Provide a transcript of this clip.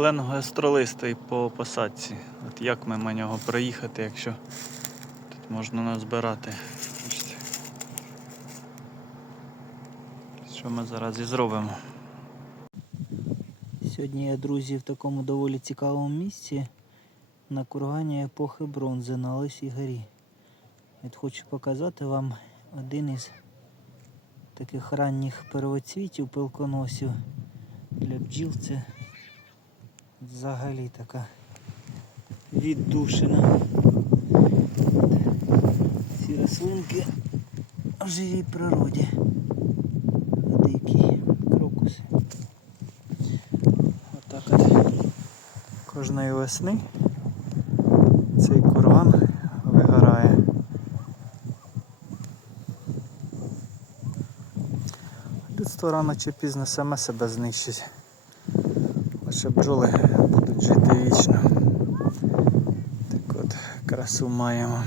клен гастролистий по посадці. От як ми на нього проїхати, якщо тут можна назбирати. Що ми зараз і зробимо. Сьогодні я, друзі, в такому доволі цікавому місці на кургані епохи бронзи на Лисій горі. От хочу показати вам один із таких ранніх первоцвітів пилконосів. Для бджіл це взагалі така віддушина. Ці рослинки в живій природі. Дикі крокуси. Отак от. Кожної весни цей курган вигорає. Людство рано чи пізно саме себе знищить. Лише бджоли будуть жити вічно. Так от, красу маємо.